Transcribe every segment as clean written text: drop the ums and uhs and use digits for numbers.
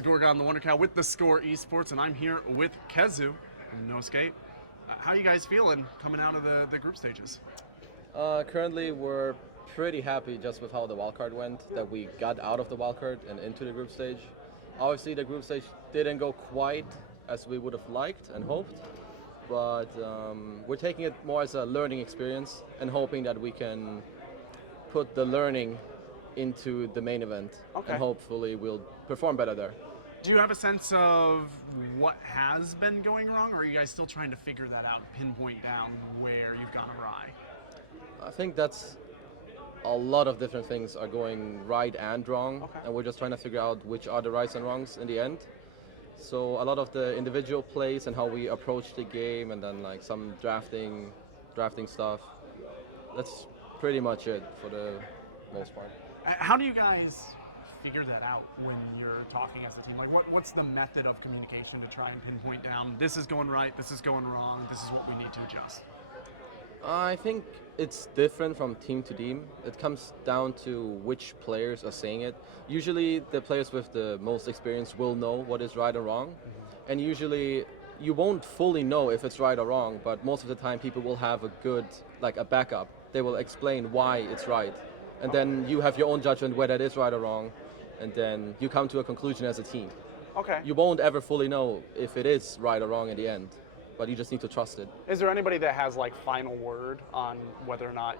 is Gorgon the Wonder Cow with theScore eSports, and I'm here with KheZu from No Escape. How are you guys feeling coming out of the group stages? Currently, we're pretty happy just with how the wildcard went, that we got out of the wildcard and into the group stage. Obviously, the group stage didn't go quite as we would have liked and hoped, but we're taking it more as a learning experience and hoping that we can put the learning into the main event, Okay. and hopefully we'll perform better there. Do you have a sense of what has been going wrong, or are you guys still trying to figure that out, pinpoint down where you've gone awry? I think that's a lot of different things are going right and wrong, Okay. and we're just trying to figure out which are the rights and wrongs in the end. So a lot of the individual plays and how we approach the game, and then like some drafting stuff. That's pretty much it for the most part. How do you guys figure that out when you're talking as a team? Like, what's the method of communication to try and pinpoint down, this is going right, this is going wrong, this is what we need to adjust? I think it's different from team to team. It comes down to which players are saying it. Usually the players with the most experience will know what is right or wrong. And usually you won't fully know if it's right or wrong, but most of the time people will have a good, like a backup. They will explain why it's right. And then you have your own judgment whether it is right or wrong, and then you come to a conclusion as a team. Okay. You won't ever fully know if it is right or wrong in the end, but you just need to trust it. Is there anybody that has like final word on whether or not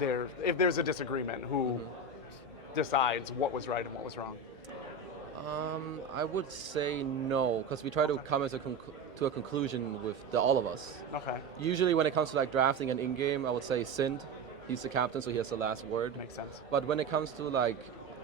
if there's a disagreement, who decides what was right and what was wrong? I would say no, because we try to come as to a conclusion with all of us. Okay, Usually when it comes to like drafting and in-game, I would say Sind. He's the captain, so he has the last word. makes sense. But when it comes to like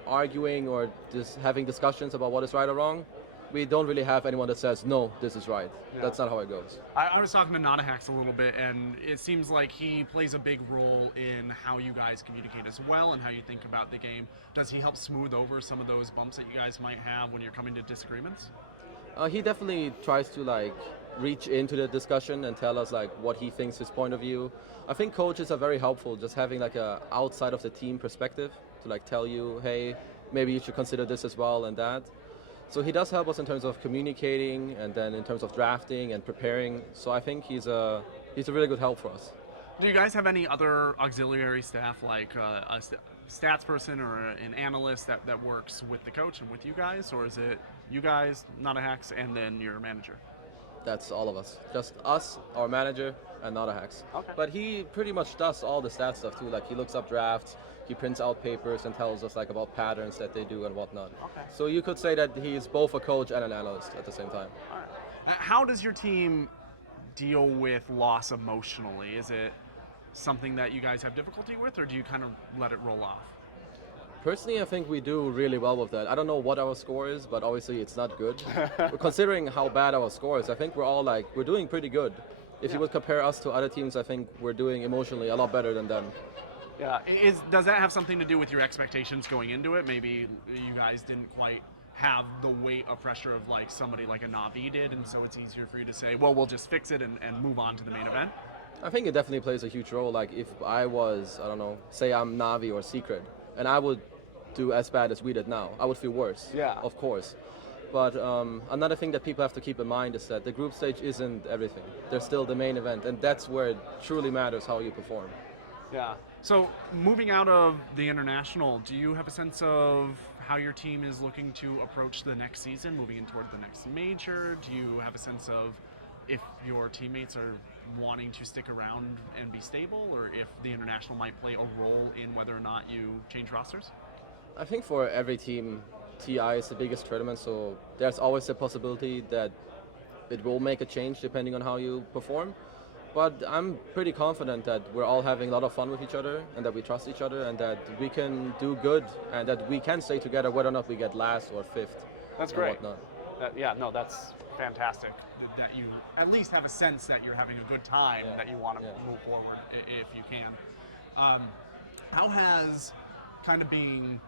arguing or just having discussions about what is right or wrong, we don't really have anyone that says, no, this is right. Yeah. That's not how it goes. I was talking to Notahax a little bit, and it seems like he plays a big role in how you guys communicate as well and how you think about the game. Does he help smooth over some of those bumps that you guys might have when you're coming to disagreements? He definitely tries to like reach into the discussion and tell us like what he thinks his point of view. I think coaches are very helpful, just having like a outside of the team perspective to like tell you, hey, maybe you should consider this as well and that. So he does help us in terms of communicating and then in terms of drafting and preparing. So I think he's a really good help for us. Do you guys have any other auxiliary staff, like a stats person or an analyst that works with the coach and with you guys, or is it you guys, Notahax, and then your manager? That's all of us. Just us, our manager, and Notahax. Okay. But he pretty much does all the stat stuff too. Like he looks up drafts, he prints out papers and tells us like about patterns that they do and whatnot. Okay. So you could say that he's both a coach and an analyst at the same time. All right. How does your team deal with loss emotionally? Is it something that you guys have difficulty with, or do you kind of let it roll off? Personally, I think we do really well with that. I don't know what our score is, but obviously it's not good. Considering how bad our score is, I think we're doing pretty good. If you would compare us to other teams, I think we're doing emotionally a lot better than them. Yeah. Does that have something to do with your expectations going into it? Maybe you guys didn't quite have the weight of pressure of like somebody like a Navi did, and so it's easier for you to say, well, we'll just fix it and move on to the main event? I think it definitely plays a huge role. Like if I was, I don't know, say I'm Navi or Secret, and I would do as bad as we did now, I would feel worse. Yeah. Of course. But another thing that people have to keep in mind is that the group stage isn't everything. There's still the main event, and that's where it truly matters how you perform. Yeah. So moving out of the international, do you have a sense of how your team is looking to approach the next season, moving in toward the next major? Do you have a sense of if your teammates are wanting to stick around and be stable, or if the international might play a role in whether or not you change rosters? I think for every team, TI is the biggest tournament, so there's always a possibility that it will make a change depending on how you perform. But I'm pretty confident that we're all having a lot of fun with each other and that we trust each other and that we can do good and that we can stay together whether or not we get last or fifth. That's or great. whatnot. That's fantastic. That you at least have a sense that you're having a good time, Yeah. that you want to Yeah. move forward if you can. How has kind of being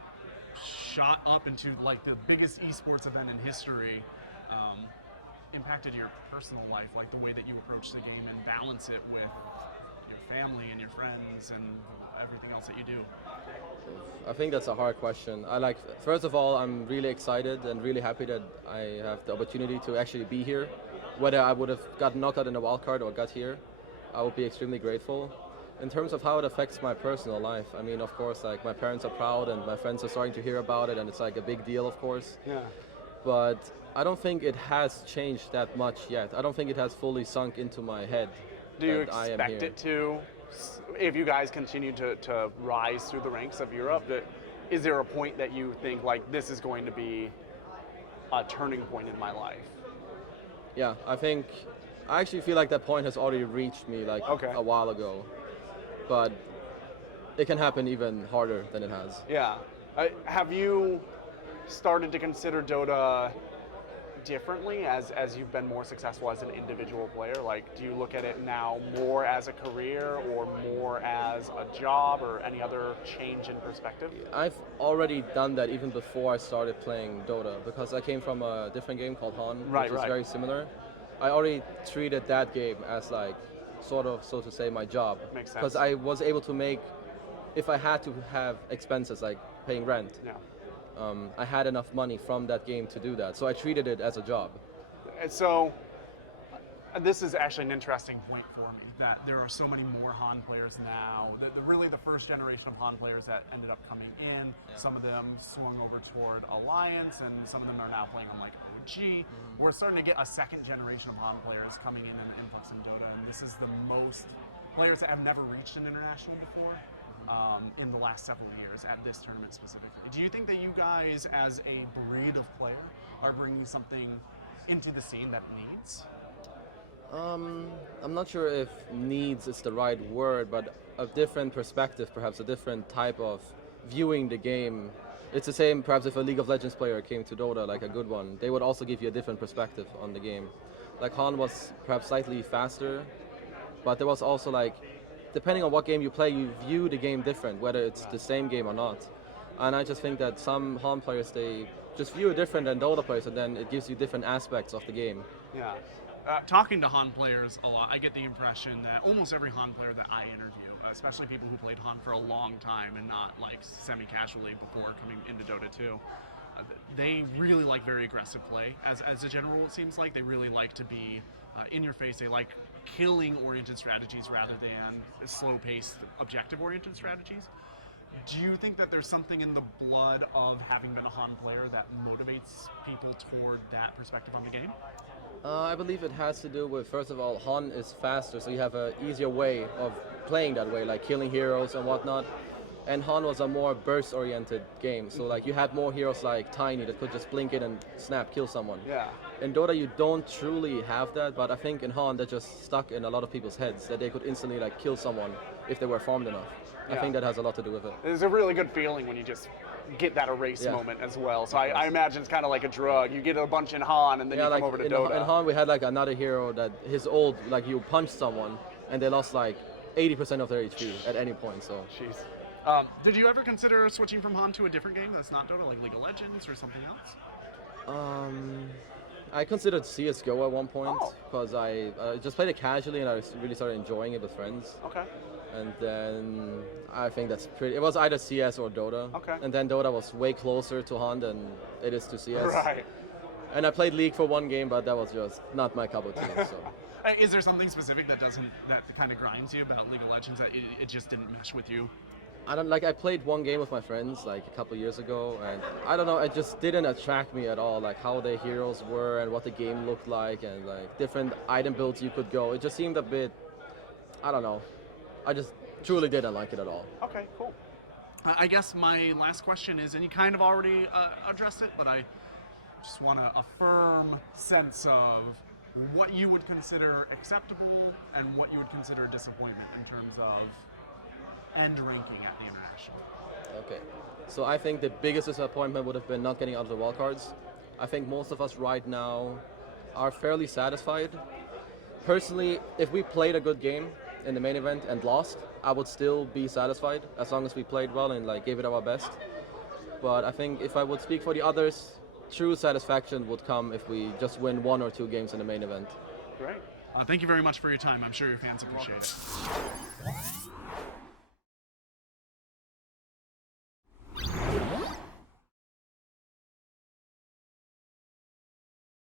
shot up into like the biggest esports event in history impacted your personal life, like the way that you approach the game and balance it with your family and your friends and everything else that you do? I think that's a hard question. First of all, I'm really excited and really happy that I have the opportunity to actually be here. Whether I would have gotten knocked out in the wildcard or got here, I would be extremely grateful. In terms of how it affects my personal life, I mean, of course, like my parents are proud and my friends are starting to hear about it, and it's like a big deal, of course. Yeah. But I don't think it has changed that much yet. I don't think it has fully sunk into my head. Do you that I am expect here. it to, if you guys continue to rise through the ranks of Europe, is there a point that you think like this is going to be a turning point in my life? Yeah, I actually feel like that point has already reached me like a while ago. But it can happen even harder than it has. Yeah. Have you started to consider Dota differently as you've been more successful as an individual player? Like, do you look at it now more as a career or more as a job or any other change in perspective? I've already done that even before I started playing Dota, because I came from a different game called Han, which is very similar. I already treated that game as like sort of, so to say, my job. Makes sense. Because I was able to make, if I had to have expenses like paying rent, I had enough money from that game to do that. So I treated it as a job. And so, this is actually An interesting point for me that there are so many more Han players now. Really, the first generation of Han players that ended up coming in, some of them swung over toward Alliance, and some of them are now playing on like OG. We're starting to get a second generation of Han players coming in an influx in Dota, and this is the most players that have never reached an international before in the last several years at this tournament specifically. Do you think that you guys, as a breed of player, are bringing something into the scene that needs? I'm not sure if needs is the right word, but a different perspective, perhaps a different type of viewing the game. It's the same perhaps if a League of Legends player came to Dota, like a good one, they would also give you a different perspective on the game. Like Han was perhaps slightly faster, but there was also like, depending on what game you play, you view the game different, whether it's the same game or not. And I just think that some Han players, they just view it different than Dota players, and then it gives you different aspects of the game. Yeah. Talking to Han players a lot, I get the impression that almost every Han player that I interview, especially people who played Han for a long time and not like semi-casually before coming into Dota 2, they really like very aggressive play. As a general, it seems like they really like to be in your face. They like killing-oriented strategies rather than slow-paced, objective-oriented strategies. Do you think that there's something in the blood of having been a Han player that motivates people toward that perspective on the game? I believe it has to do with, first of all, Han is faster, so you have an easier way of playing that way, like killing heroes and whatnot. And Han was a more burst-oriented game, so like you had more heroes like Tiny that could just blink in and snap, kill someone. Yeah. In Dota, you don't truly have that, but I think in Han that just stuck in a lot of people's heads that they could instantly like kill someone if they were farmed enough. I think that has a lot to do with it. It's a really good feeling when you just get that erase moment as well. So I imagine it's kind of like a drug. You get a bunch in Han and then you come over to Dota. In Han, we had like another hero that his ult, like you punch someone and they lost like 80% of their HP at any point. So. Jeez. Did you ever consider switching from Han to a different game that's not Dota, like League of Legends or something else? I considered CSGO at one point because I just played it casually and I really started enjoying it with friends. Okay. And then I think that's pretty. It was either CS or Dota. Okay. And then Dota was way closer to Han than it is to CS. Right. And I played League for one game, but that was just not my cup of tea. So. Is there something specific that kind of grinds you about League of Legends that it just didn't mesh with you? I played one game with my friends like a couple years ago, and I don't know, it just didn't attract me at all, like how the heroes were and what the game looked like and like different item builds you could go. It just seemed a bit, I don't know. I just truly didn't like it at all. Okay, cool. I guess my last question is, and you kind of already addressed it, but I just want a firm sense of what you would consider acceptable and what you would consider disappointment in terms of end ranking at the international. Okay, so I think the biggest disappointment would have been not getting out of the wildcards. I think most of us right now are fairly satisfied. Personally, if we played a good game in the main event and lost, I would still be satisfied as long as we played well and like gave it our best. But I think if I would speak for the others, true satisfaction would come if we just win 1 or 2 games in the main event. Great. Thank you very much for your time. I'm sure your fans appreciate it.